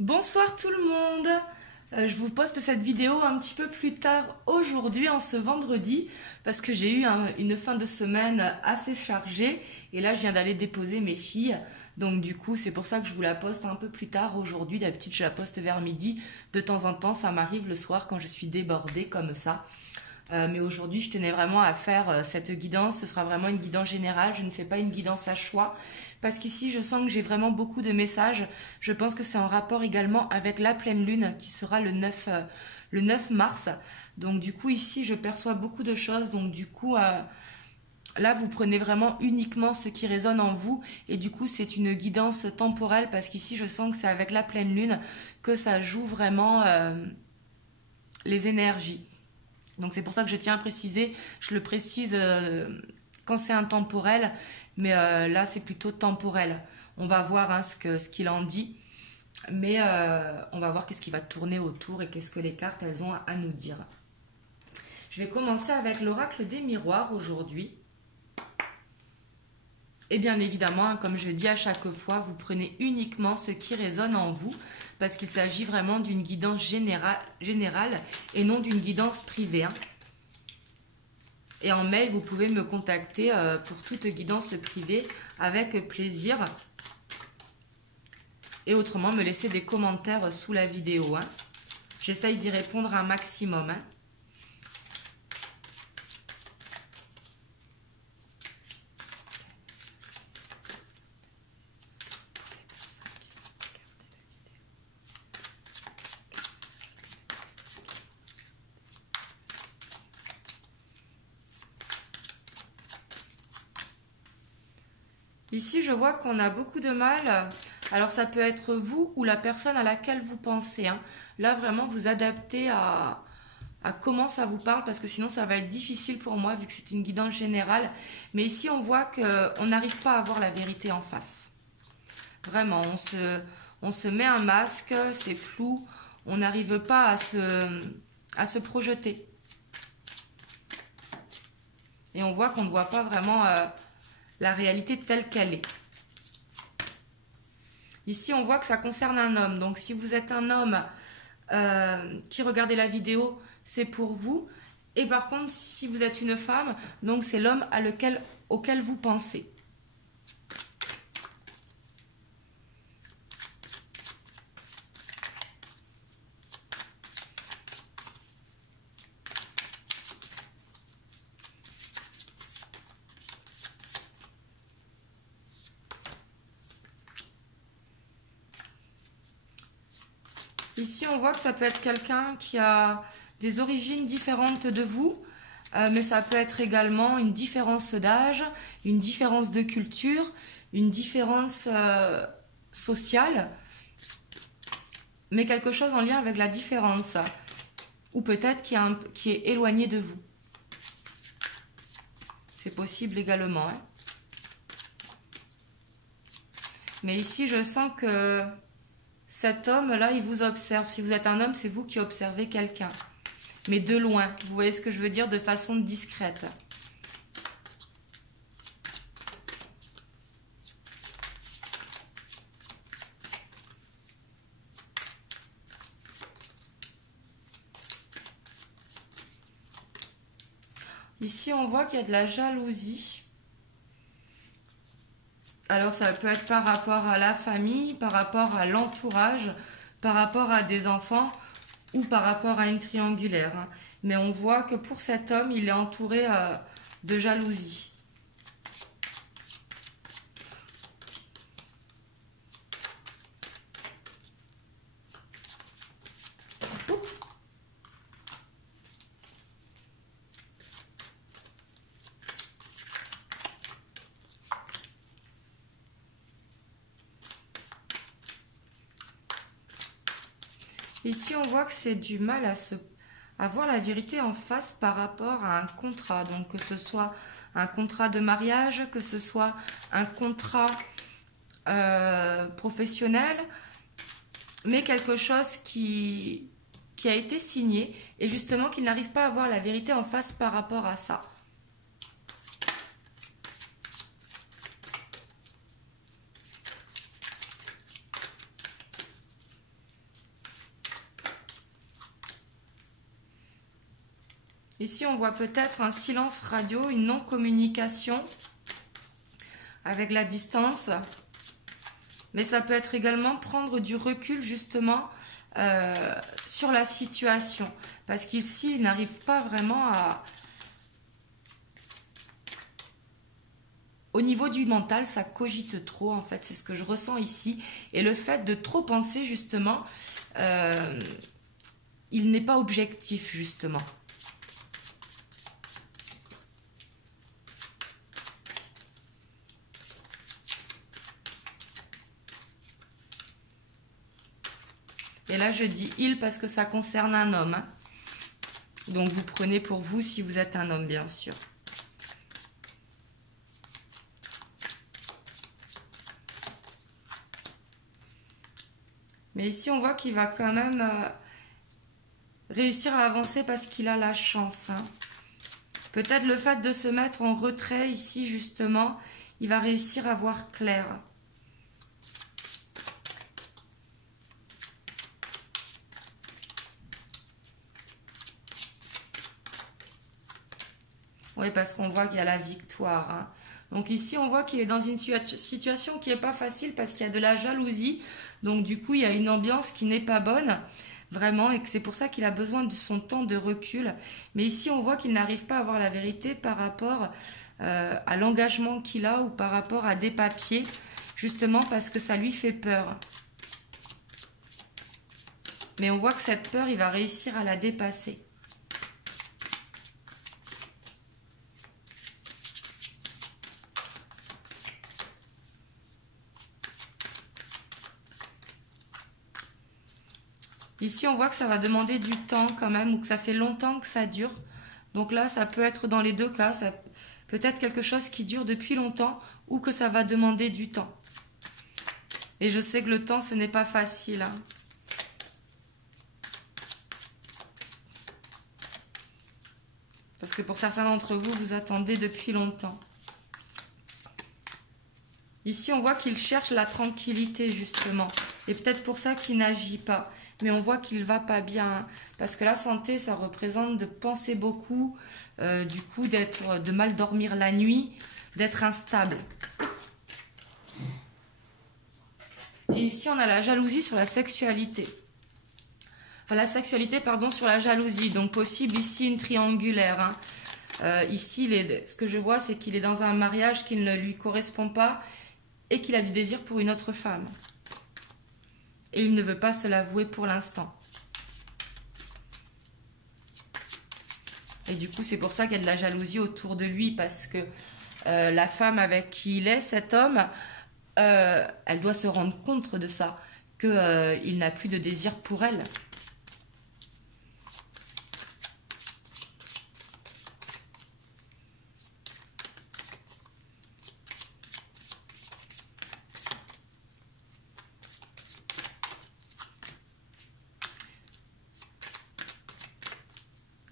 Bonsoir tout le monde. Je vous poste cette vidéo un petit peu plus tard aujourd'hui, en ce vendredi, parce que j'ai eu une fin de semaine assez chargée et là je viens d'aller déposer mes filles. Donc du coup c'est pour ça que je vous la poste un peu plus tard aujourd'hui. D'habitude je la poste vers midi. De temps en temps ça m'arrive le soir quand je suis débordée comme ça. Mais aujourd'hui, je tenais vraiment à faire cette guidance. Ce sera vraiment une guidance générale. Je ne fais pas une guidance à choix. Parce qu'ici, je sens que j'ai vraiment beaucoup de messages. Je pense que c'est en rapport également avec la pleine lune qui sera le 9 mars. Donc du coup, ici, je perçois beaucoup de choses. Donc du coup, là, vous prenez vraiment uniquement ce qui résonne en vous. Et du coup, c'est une guidance temporelle. Parce qu'ici, je sens que c'est avec la pleine lune que ça joue vraiment les énergies. Donc c'est pour ça que je tiens à préciser, je le précise quand c'est intemporel, mais là c'est plutôt temporel. On va voir hein, ce qu'il en dit, mais on va voir qu'est-ce qui va tourner autour et qu'est-ce que les cartes elles ont à nous dire. Je vais commencer avec l'oracle des miroirs aujourd'hui. Et bien évidemment, comme je dis à chaque fois, vous prenez uniquement ce qui résonne en vous, parce qu'il s'agit vraiment d'une guidance générale et non d'une guidance privée. Hein. Et en mail, vous pouvez me contacter pour toute guidance privée avec plaisir. Et autrement, me laisser des commentaires sous la vidéo. Hein. J'essaye d'y répondre un maximum. Hein. Ici, je vois qu'on a beaucoup de mal. Alors, ça peut être vous ou la personne à laquelle vous pensez. Hein. Là, vraiment, vous adaptez à comment ça vous parle, parce que sinon, ça va être difficile pour moi, vu que c'est une guidance générale. Mais ici, on voit qu'on n'arrive pas à voir la vérité en face. Vraiment, on se met un masque, c'est flou. On n'arrive pas à se projeter. Et on voit qu'on ne voit pas vraiment la réalité telle qu'elle est. Ici, on voit que ça concerne un homme. Donc, si vous êtes un homme qui regardez la vidéo, c'est pour vous. Et par contre, si vous êtes une femme, donc c'est l'homme auquel vous pensez. Ici, on voit que ça peut être quelqu'un qui a des origines différentes de vous, mais ça peut être également une différence d'âge, une différence de culture, une différence sociale, mais quelque chose en lien avec la différence, ou peut-être qui est éloigné de vous. C'est possible également. Hein. Mais ici, je sens que cet homme-là, il vous observe. Si vous êtes un homme, c'est vous qui observez quelqu'un. Mais de loin. Vous voyez ce que je veux dire? De façon discrète. Ici, on voit qu'il y a de la jalousie. Alors, ça peut être par rapport à la famille, par rapport à l'entourage, par rapport à des enfants ou par rapport à une triangulaire. Hein. Mais on voit que pour cet homme, il est entouré de jalousie. Ici, on voit que c'est du mal à voir la vérité en face par rapport à un contrat. Donc, que ce soit un contrat de mariage, que ce soit un contrat professionnel, mais quelque chose qui a été signé et justement qu'il n'arrive pas à voir la vérité en face par rapport à ça. Ici, on voit peut-être un silence radio, une non-communication avec la distance. Mais ça peut être également prendre du recul justement sur la situation. Parce qu'ici, il n'arrive pas vraiment à... Au niveau du mental, ça cogite trop, en fait, c'est ce que je ressens ici. Et le fait de trop penser, justement, il n'est pas objectif, justement. Et là, je dis « il » parce que ça concerne un homme. Hein. Donc, vous prenez pour vous si vous êtes un homme, bien sûr. Mais ici, on voit qu'il va quand même réussir à avancer parce qu'il a la chance. Hein. Peut-être le fait de se mettre en retrait ici, justement, il va réussir à voir clair. Oui, parce qu'on voit qu'il y a la victoire. Hein. Donc ici, on voit qu'il est dans une situation qui n'est pas facile parce qu'il y a de la jalousie. Donc du coup, il y a une ambiance qui n'est pas bonne, vraiment, et que c'est pour ça qu'il a besoin de son temps de recul. Mais ici, on voit qu'il n'arrive pas à avoir la vérité par rapport à l'engagement qu'il a ou par rapport à des papiers, justement parce que ça lui fait peur. Mais on voit que cette peur, il va réussir à la dépasser. Ici, on voit que ça va demander du temps quand même, ou que ça fait longtemps que ça dure. Donc là, ça peut être dans les deux cas. Ça peut être quelque chose qui dure depuis longtemps ou que ça va demander du temps. Et je sais que le temps, ce n'est pas facile. Hein. Parce que pour certains d'entre vous, vous attendez depuis longtemps. Ici, on voit qu'il cherche la tranquillité, justement. Et peut-être pour ça qu'il n'agit pas. Mais on voit qu'il va pas bien. Hein. Parce que la santé, ça représente de penser beaucoup, du coup, de mal dormir la nuit, d'être instable. Et ici, on a la jalousie sur la sexualité. Enfin, la sexualité, pardon, sur la jalousie. Donc, possible ici une triangulaire. Hein. Ici, ce que je vois, c'est qu'il est dans un mariage qui ne lui correspond pas et qu'il a du désir pour une autre femme. Et il ne veut pas se l'avouer pour l'instant. Et du coup, c'est pour ça qu'il y a de la jalousie autour de lui, parce que la femme avec qui il est, cet homme, elle doit se rendre compte de ça, qu'il n'a plus de désir pour elle.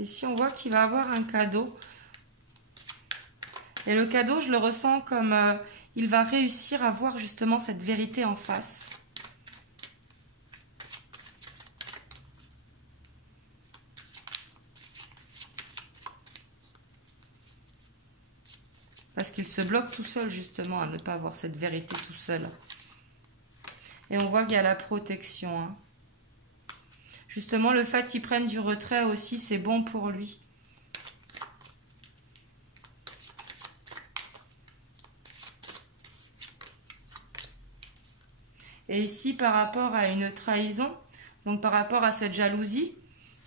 Ici, on voit qu'il va avoir un cadeau. Et le cadeau, je le ressens comme il va réussir à voir justement cette vérité en face. Parce qu'il se bloque tout seul justement à ne pas avoir cette vérité tout seul. Et on voit qu'il y a la protection. Hein. Justement, le fait qu'il prenne du retrait aussi, c'est bon pour lui. Et ici, par rapport à une trahison, donc par rapport à cette jalousie,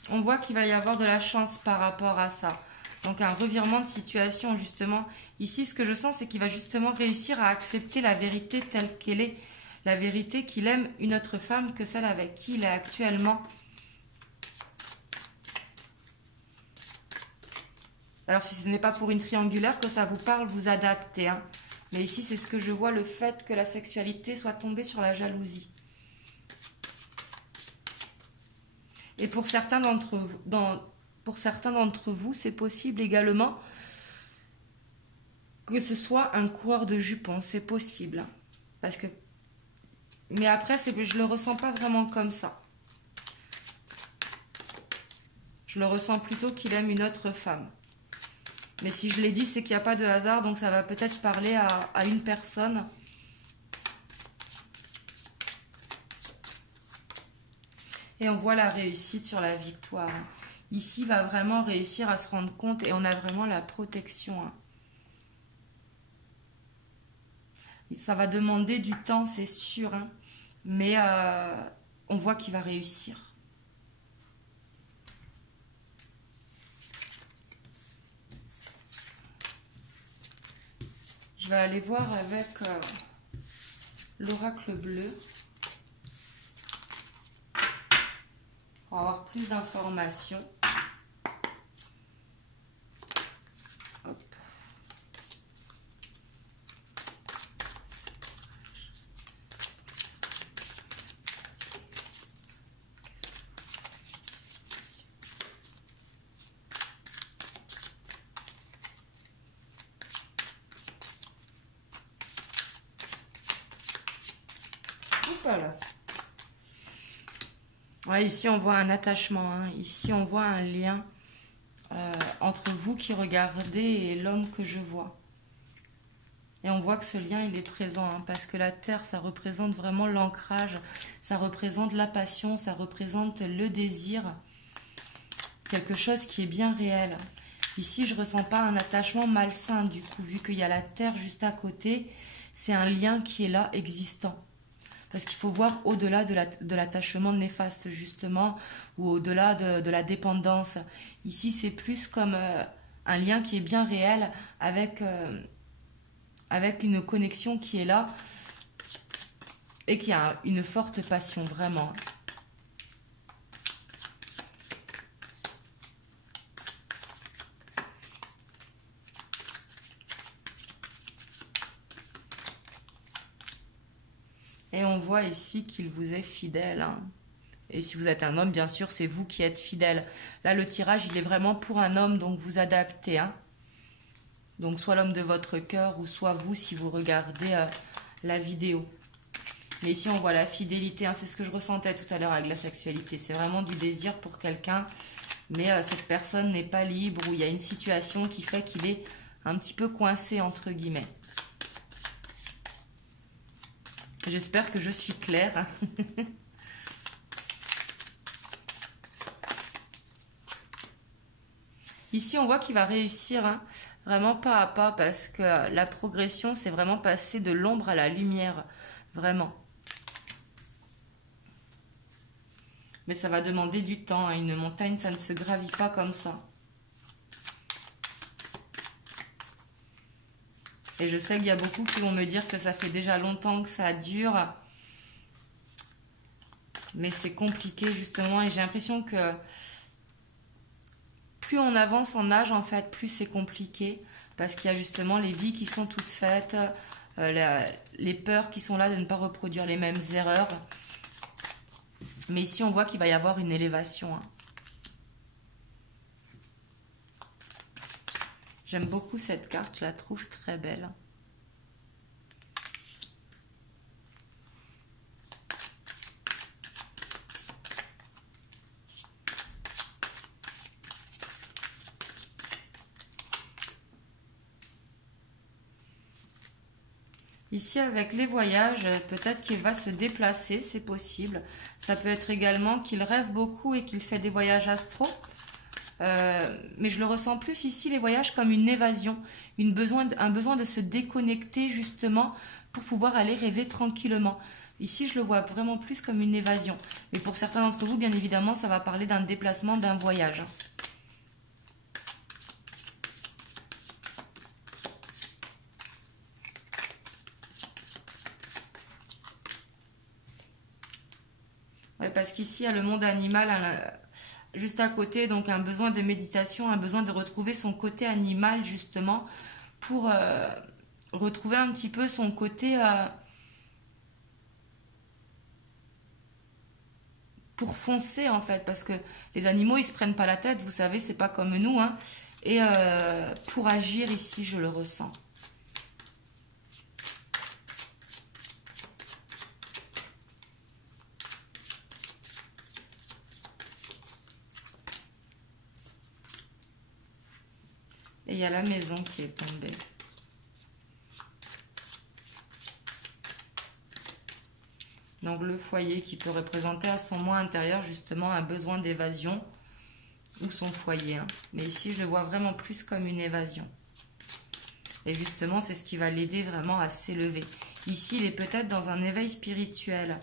on voit qu'il va y avoir de la chance par rapport à ça. Donc un revirement de situation, justement. Ici, ce que je sens, c'est qu'il va justement réussir à accepter la vérité telle qu'elle est. La vérité qu'il aime une autre femme que celle avec qui il est actuellement. Alors, si ce n'est pas pour une triangulaire que ça vous parle, vous adaptez. Hein. Mais ici, c'est ce que je vois, le fait que la sexualité soit tombée sur la jalousie. Et pour certains d'entre vous, c'est possible également que ce soit un coureur de jupons. C'est possible. Parce que... Mais après, je ne le ressens pas vraiment comme ça. Je le ressens plutôt qu'il aime une autre femme. Mais si je l'ai dit, c'est qu'il n'y a pas de hasard, donc ça va peut-être parler à une personne. Et on voit la réussite sur la victoire. Ici, il va vraiment réussir à se rendre compte et on a vraiment la protection. Ça va demander du temps, c'est sûr, mais on voit qu'il va réussir. Je vais aller voir avec l'oracle bleu pour avoir plus d'informations. Hop. Voilà. Ouais, ici, on voit un attachement. Ici, on voit un lien entre vous qui regardez et l'homme que je vois. Et on voit que ce lien, il est présent. Parce que la terre, ça représente vraiment l'ancrage. Ça représente la passion. Ça représente le désir. Quelque chose qui est bien réel. Ici, je ne ressens pas un attachement malsain. Du coup, vu qu'il y a la terre juste à côté, c'est un lien qui est là, existant. Parce qu'il faut voir au-delà de l'attachement néfaste, justement, ou au-delà de la dépendance. Ici, c'est plus comme un lien qui est bien réel avec une connexion qui est là et qui a une forte passion, vraiment. Et on voit ici qu'il vous est fidèle. Et si vous êtes un homme, bien sûr, c'est vous qui êtes fidèle. Là, le tirage, il est vraiment pour un homme, donc vous adaptez. Donc, soit l'homme de votre cœur, ou soit vous, si vous regardez la vidéo. Mais ici, on voit la fidélité. C'est ce que je ressentais tout à l'heure avec la sexualité. C'est vraiment du désir pour quelqu'un. Mais cette personne n'est pas libre, ou il y a une situation qui fait qu'il est un petit peu coincé, entre guillemets. J'espère que je suis claire. Ici, on voit qu'il va réussir vraiment pas à pas parce que la progression, c'est vraiment passer de l'ombre à la lumière. Vraiment. Mais ça va demander du temps. Une montagne, ça ne se gravit pas comme ça. Et je sais qu'il y a beaucoup qui vont me dire que ça fait déjà longtemps que ça dure. Mais c'est compliqué justement. Et j'ai l'impression que plus on avance en âge, en fait, plus c'est compliqué. Parce qu'il y a justement les vies qui sont toutes faites. Les peurs qui sont là de ne pas reproduire les mêmes erreurs. Mais ici, on voit qu'il va y avoir une élévation. J'aime beaucoup cette carte, je la trouve très belle. Ici, avec les voyages, peut-être qu'il va se déplacer, c'est possible. Ça peut être également qu'il rêve beaucoup et qu'il fait des voyages astro. Mais je le ressens plus ici, les voyages, comme une évasion, un besoin de se déconnecter justement pour pouvoir aller rêver tranquillement. Ici, je le vois vraiment plus comme une évasion. Mais pour certains d'entre vous, bien évidemment, ça va parler d'un déplacement, d'un voyage. Ouais, parce qu'ici, il y a le monde animal juste à côté, donc un besoin de méditation, un besoin de retrouver son côté animal justement pour retrouver un petit peu son côté pour foncer en fait, parce que les animaux ils se prennent pas la tête, vous savez, c'est pas comme nous, et pour agir ici je le ressens. Et il y a la maison qui est tombée. Donc le foyer qui peut représenter à son moi intérieur justement un besoin d'évasion ou son foyer. Hein. Mais ici, je le vois vraiment plus comme une évasion. Et justement, c'est ce qui va l'aider vraiment à s'élever. Ici, il est peut-être dans un éveil spirituel.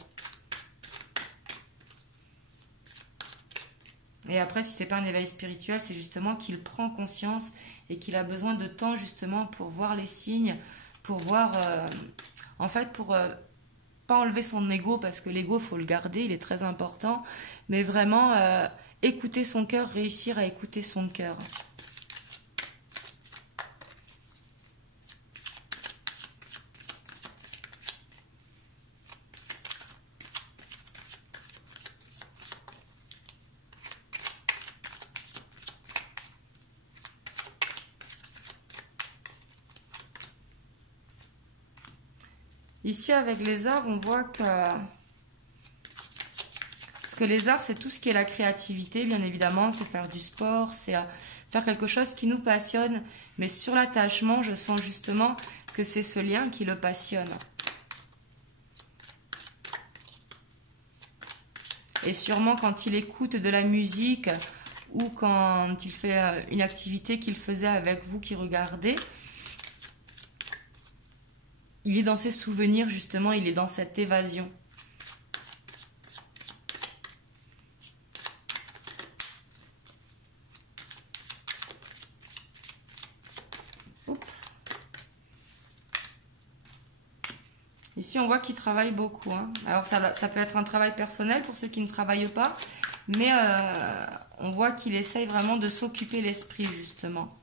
Et après, si ce n'est pas un éveil spirituel, c'est justement qu'il prend conscience et qu'il a besoin de temps justement pour voir les signes, pour voir... en fait, pour... pas enlever son ego, parce que l'ego, il faut le garder, il est très important, mais vraiment écouter son cœur, réussir à écouter son cœur. Ici, avec les arts, on voit que... Parce que les arts, c'est tout ce qui est la créativité, bien évidemment. C'est faire du sport, c'est faire quelque chose qui nous passionne. Mais sur l'attachement, je sens justement que c'est ce lien qui le passionne. Et sûrement quand il écoute de la musique ou quand il fait une activité qu'il faisait avec vous qui regardez, il est dans ses souvenirs, justement, il est dans cette évasion. Oups. Ici, on voit qu'il travaille beaucoup. Hein. Alors, ça peut être un travail personnel pour ceux qui ne travaillent pas, mais on voit qu'il essaye vraiment de s'occuper l'esprit, justement.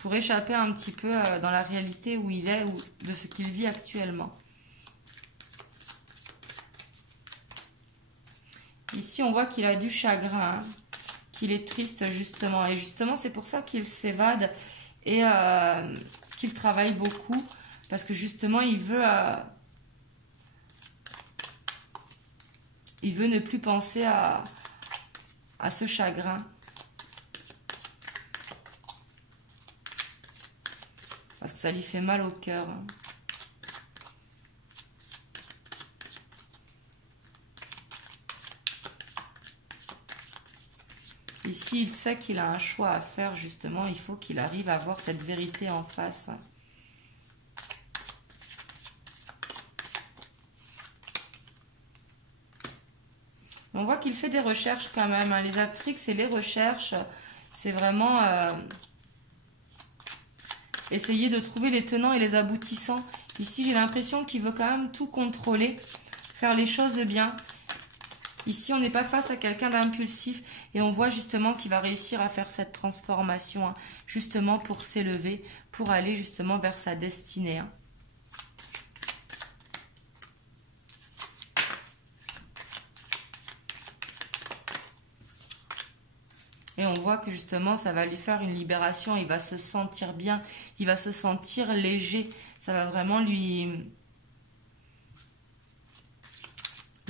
Pour échapper un petit peu dans la réalité où il est ou de ce qu'il vit actuellement. Ici, on voit qu'il a du chagrin, hein, qu'il est triste justement. Et justement, c'est pour ça qu'il s'évade et qu'il travaille beaucoup. Parce que justement, il veut ne plus penser à ce chagrin. Parce que ça lui fait mal au cœur. Ici, il sait qu'il a un choix à faire, justement. Il faut qu'il arrive à voir cette vérité en face. On voit qu'il fait des recherches quand même. Hein. Les Atrix et les recherches, c'est vraiment... essayer de trouver les tenants et les aboutissants. Ici, j'ai l'impression qu'il veut quand même tout contrôler, faire les choses bien. Ici, on n'est pas face à quelqu'un d'impulsif et on voit justement qu'il va réussir à faire cette transformation, hein, justement pour s'élever, pour aller justement vers sa destinée. Hein. Et on voit que justement, ça va lui faire une libération. Il va se sentir bien. Il va se sentir léger. Ça va vraiment le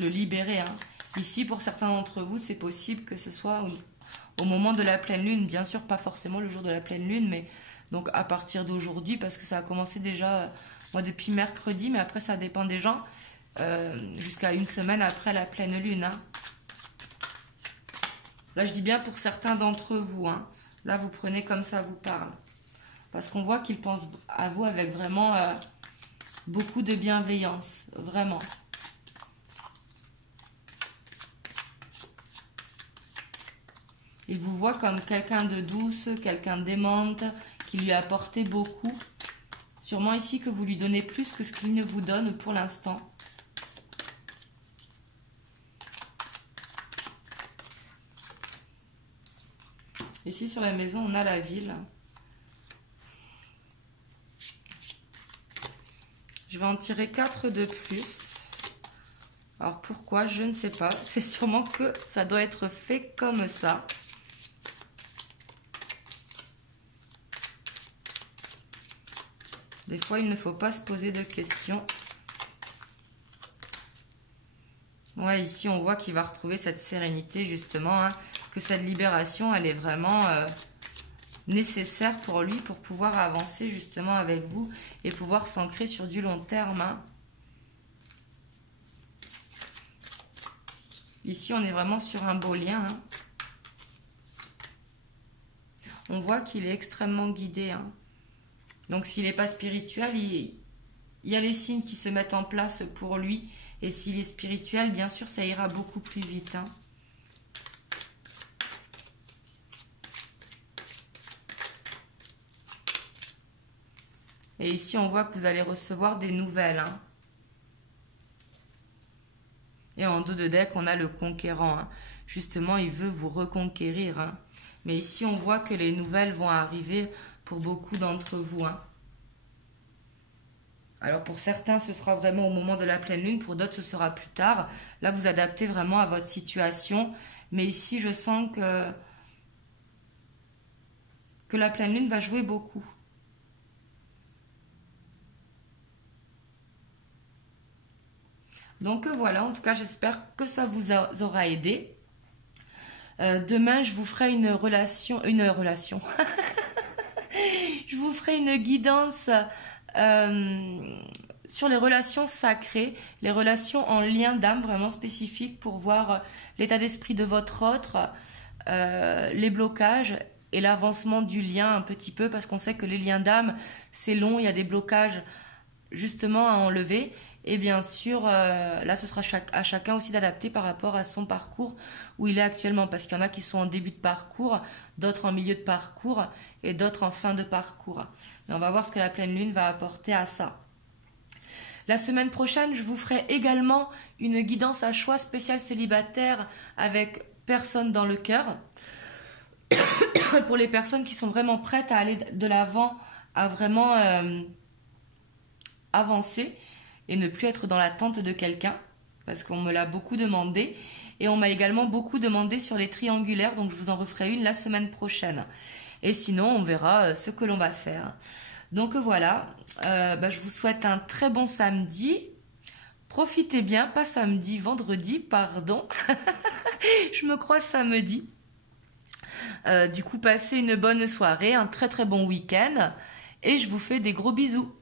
libérer. Hein. Ici, pour certains d'entre vous, c'est possible que ce soit au moment de la pleine lune. Bien sûr, pas forcément le jour de la pleine lune, mais donc à partir d'aujourd'hui, parce que ça a commencé déjà, moi, depuis mercredi, mais après, ça dépend des gens, jusqu'à une semaine après la pleine lune. Hein. Là, je dis bien pour certains d'entre vous. Hein. Là, vous prenez comme ça vous parle. Parce qu'on voit qu'il pense à vous avec vraiment beaucoup de bienveillance. Vraiment. Il vous voit comme quelqu'un de douce, quelqu'un d'aimante, qui lui a apporté beaucoup. Sûrement ici que vous lui donnez plus que ce qu'il ne vous donne pour l'instant. Ici, sur la maison, on a la ville. Je vais en tirer 4 de plus. Alors, pourquoi? Je ne sais pas. C'est sûrement que ça doit être fait comme ça. Des fois, il ne faut pas se poser de questions. Ouais, ici, on voit qu'il va retrouver cette sérénité, justement. Hein. que cette libération, elle est vraiment nécessaire pour lui pour pouvoir avancer justement avec vous et pouvoir s'ancrer sur du long terme. Hein. Ici, on est vraiment sur un beau lien. Hein. On voit qu'il est extrêmement guidé. Hein. Donc, s'il n'est pas spirituel, il y a les signes qui se mettent en place pour lui. Et s'il est spirituel, bien sûr, ça ira beaucoup plus vite. Hein. Et ici, on voit que vous allez recevoir des nouvelles. Hein. Et en dos de deck, on a le conquérant. Hein. Justement, il veut vous reconquérir. Hein. Mais ici, on voit que les nouvelles vont arriver pour beaucoup d'entre vous. Hein. Alors, pour certains, ce sera vraiment au moment de la pleine lune. Pour d'autres, ce sera plus tard. Là, vous adaptez vraiment à votre situation. Mais ici, je sens que la pleine lune va jouer beaucoup. Donc voilà, en tout cas, j'espère que ça vous aura aidé. Demain, je vous ferai une relation. Je vous ferai une guidance sur les relations sacrées, les relations en lien d'âme vraiment spécifiques pour voir l'état d'esprit de votre autre, les blocages et l'avancement du lien un petit peu parce qu'on sait que les liens d'âme, c'est long, il y a des blocages justement à enlever. Et bien sûr, là, ce sera à chacun aussi d'adapter par rapport à son parcours où il est actuellement. Parce qu'il y en a qui sont en début de parcours, d'autres en milieu de parcours et d'autres en fin de parcours. Et on va voir ce que la pleine lune va apporter à ça. La semaine prochaine, je vous ferai également une guidance à choix spéciale célibataire avec personne dans le cœur. Pour les personnes qui sont vraiment prêtes à aller de l'avant, à vraiment avancer. Et ne plus être dans l'attente de quelqu'un, parce qu'on me l'a beaucoup demandé. Et on m'a également beaucoup demandé sur les triangulaires, donc je vous en referai une la semaine prochaine. Et sinon, on verra ce que l'on va faire. Donc voilà, je vous souhaite un très bon samedi. Profitez bien, pas samedi, vendredi, pardon. Je me crois samedi. Du coup, passez une bonne soirée, un très très bon week-end. Et je vous fais des gros bisous.